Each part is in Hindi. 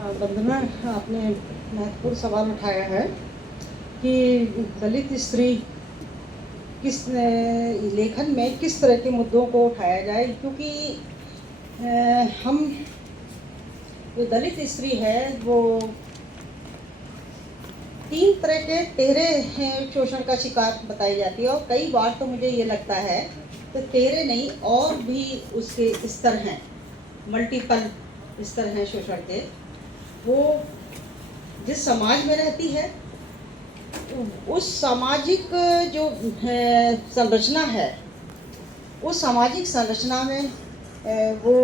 वंदना, आपने महत्वपूर्ण सवाल उठाया है कि दलित स्त्री किस लेखन में किस तरह के मुद्दों को उठाया जाए, क्योंकि हम जो दलित स्त्री है वो 3 तरह के तेरे शोषण का शिकार बताई जाती है। और कई बार तो मुझे ये लगता है तो तेरे नहीं और भी उसके स्तर हैं, मल्टीपल स्तर हैं शोषण के। वो जिस समाज में रहती है उस सामाजिक जो संरचना है, उस सामाजिक संरचना में वो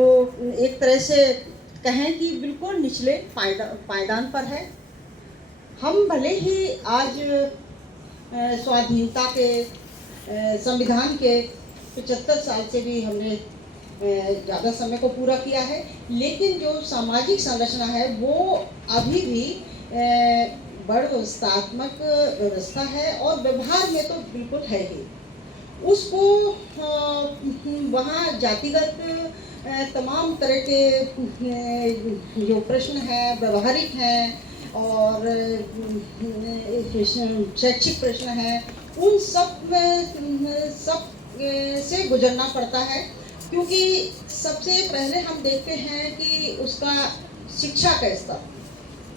एक तरह से कहें कि बिल्कुल निचले पायदान पर है। हम भले ही आज स्वाधीनता के संविधान के 75 साल से भी हमने ज़्यादा समय को पूरा किया है, लेकिन जो सामाजिक संरचना है वो अभी भी बड़ व्यवस्थात्मक व्यवस्था है और व्यवहार में तो बिल्कुल है ही। उसको वहाँ जातिगत तमाम तरह के जो प्रश्न हैं व्यवहारिक हैं और शैक्षिक प्रश्न हैं, उन सब से गुजरना पड़ता है। क्योंकि सबसे पहले हम देखते हैं कि उसका शिक्षा का स्तर,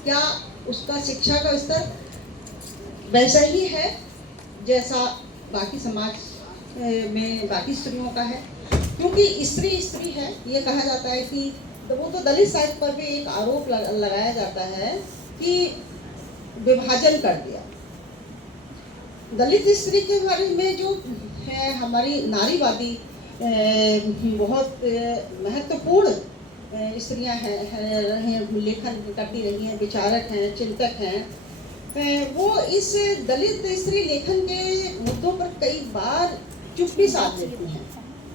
क्या उसका शिक्षा का स्तर वैसा ही है जैसा बाकी समाज में बाकी स्त्रियों का है। क्योंकि स्त्री है, ये कहा जाता है कि वो तो दलित साहित्य पर भी एक आरोप लगाया जाता है कि विभाजन कर दिया। दलित स्त्री के बारे में जो है हमारी नारीवादी बहुत महत्वपूर्ण स्त्रियां हैं, लेखन करती रही हैं, विचारक हैं, चिंतक हैं, वो इस दलित स्त्री लेखन के मुद्दों पर कई बार चुप भी साध लेती हैं,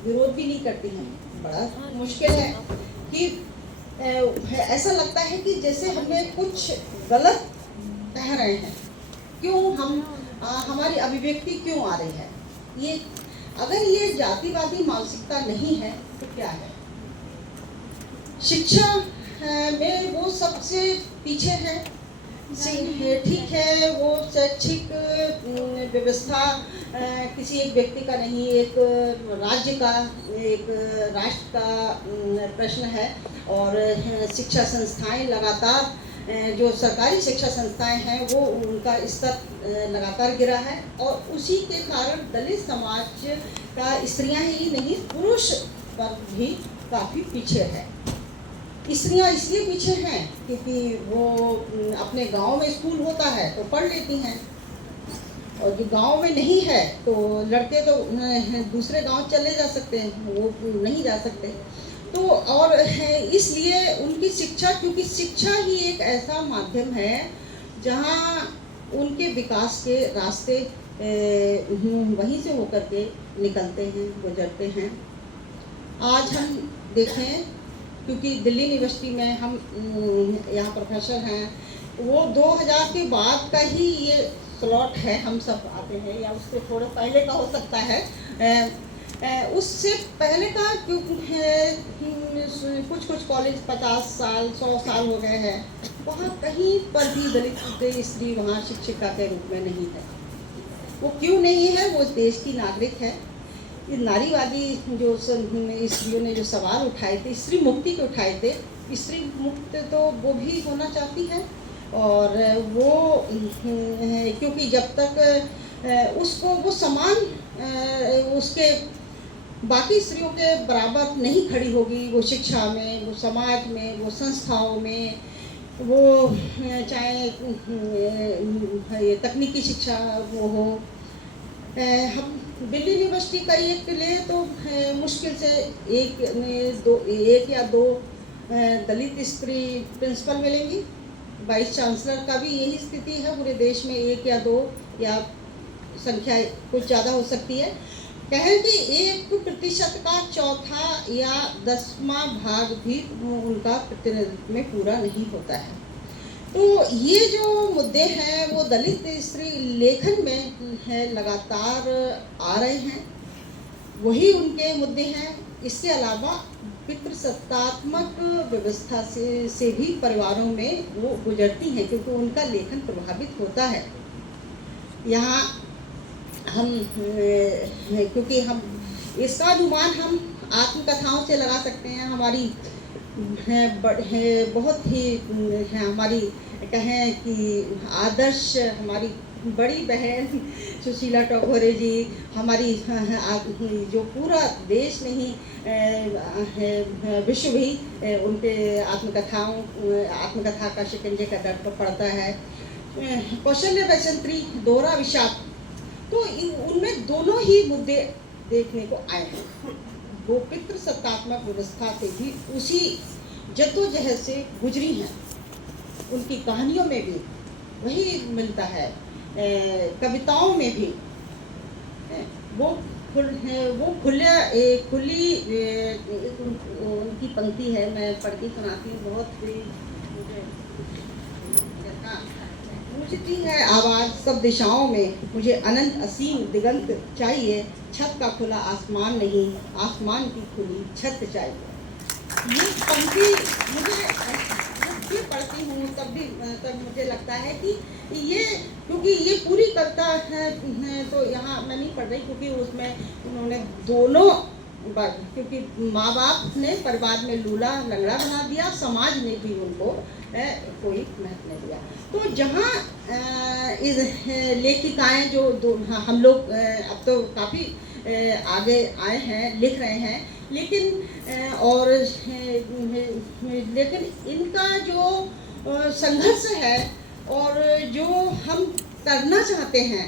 विरोध भी नहीं करती हैं। बड़ा मुश्किल है कि ऐसा लगता है कि जैसे हमें कुछ गलत कह रहे हैं, क्यों हमारी अभिव्यक्ति क्यों आ रही है। ये अगर ये जातिवादी मानसिकता नहीं है तो क्या है। शिक्षा में वो सबसे पीछे है, ठीक है, वो शैक्षिक व्यवस्था किसी एक व्यक्ति का नहीं, एक राज्य का, एक राष्ट्र का प्रश्न है। और शिक्षा संस्थाएं लगातार, जो सरकारी शिक्षा संस्थाएं हैं वो उनका स्तर लगातार गिरा है और उसी के कारण दलित समाज का स्त्रियां ही नहीं पुरुष वर्ग भी काफ़ी पीछे है। स्त्रियां इसलिए पीछे हैं क्योंकि वो अपने गांव में स्कूल होता है तो पढ़ लेती हैं, और जो गांव में नहीं है तो लड़के तो दूसरे गांव चले जा सकते हैं, वो नहीं जा सकते। तो और इसलिए उनकी शिक्षा, क्योंकि शिक्षा ही एक ऐसा माध्यम है जहां उनके विकास के रास्ते वहीं से होकर के निकलते हैं, गुजरते हैं। आज हम देखें, क्योंकि दिल्ली यूनिवर्सिटी में हम यहाँ प्रोफेसर हैं, वो 2000 के बाद का ही ये स्लॉट है, हम सब आते हैं, या उससे थोड़े पहले का हो सकता है, उससे पहले का कुछ कॉलेज 50 साल 100 साल हो गए हैं, वहाँ कहीं पर भी दलित स्त्री वहाँ शिक्षिका के रूप में नहीं है। वो क्यों नहीं है, वो देश की नागरिक है। नारीवादी जो स्त्रियों ने जो सवाल उठाए थे, स्त्री मुक्ति के उठाए थे, स्त्री मुक्त तो वो भी होना चाहती है। और वो क्योंकि जब तक उसको वो समान उसके बाकी स्त्रियों के बराबर नहीं खड़ी होगी, वो शिक्षा में, वो समाज में, वो संस्थाओं में, वो चाहे ये तकनीकी शिक्षा वो हो। हम दिल्ली यूनिवर्सिटी का एक ले तो मुश्किल से एक या दो दलित स्त्री प्रिंसिपल मिलेंगी। वाइस चांसलर का भी यही स्थिति है, पूरे देश में 1 या 2 या संख्या कुछ ज़्यादा हो सकती है। कहें कि 1% का चौथा या 10वां भाग भी उनका प्रतिनिधित्व में पूरा नहीं होता है। तो ये जो मुद्दे हैं वो दलित स्त्री लेखन में है, लगातार आ रहे हैं, वही उनके मुद्दे हैं। इसके अलावा पितृसत्तात्मक व्यवस्था से भी परिवारों में वो गुजरती हैं, क्योंकि उनका लेखन प्रभावित होता है। यहाँ हम क्योंकि हम इसका अनुमान हम आत्मकथाओं से लगा सकते हैं। हमारी बहुत ही हमारी कहें कि आदर्श हमारी बड़ी बहन सुशीला टैगोर जी, हमारी जो पूरा देश नहीं विश्व भी उनके आत्मकथा का शिकंजे का दर्द पड़ता है। कौशल्य वैसंत्री, दोहरा विषाद, तो उनमें दोनों ही मुद्दे देखने को आए हैं। वो पितृसत्तात्मक व्यवस्था से भी उसी जद्दोजहद से गुजरी हैं। उनकी कहानियों में भी वही मिलता है, कविताओं में भी वो खुली उनकी पंक्ति है, मैं पढ़ के सुनाती हूँ। बहुत गूंजती है आवाज़ सब दिशाओं में, मुझे अनंत असीम दिगंत चाहिए, छत का खुला आसमान नहीं, आसमान की खुली छत चाहिए। ये पंक्ति मुझे जब भी पढ़ती हूँ तब मुझे लगता है कि ये, क्योंकि ये पूरी कविता है तो यहाँ मैं नहीं पढ़ रही, क्योंकि उसमें उन्होंने दोनों बात, क्योंकि माँ बाप ने परिवार में लूला लंगड़ा बना दिया, समाज ने भी उनको कोई महत्व नहीं दिया। तो जहाँ इस लेखिकाएँ जो हम लोग अब तो काफ़ी आगे आए हैं, लिख रहे हैं, लेकिन और लेकिन इनका जो संघर्ष है और जो हम करना चाहते हैं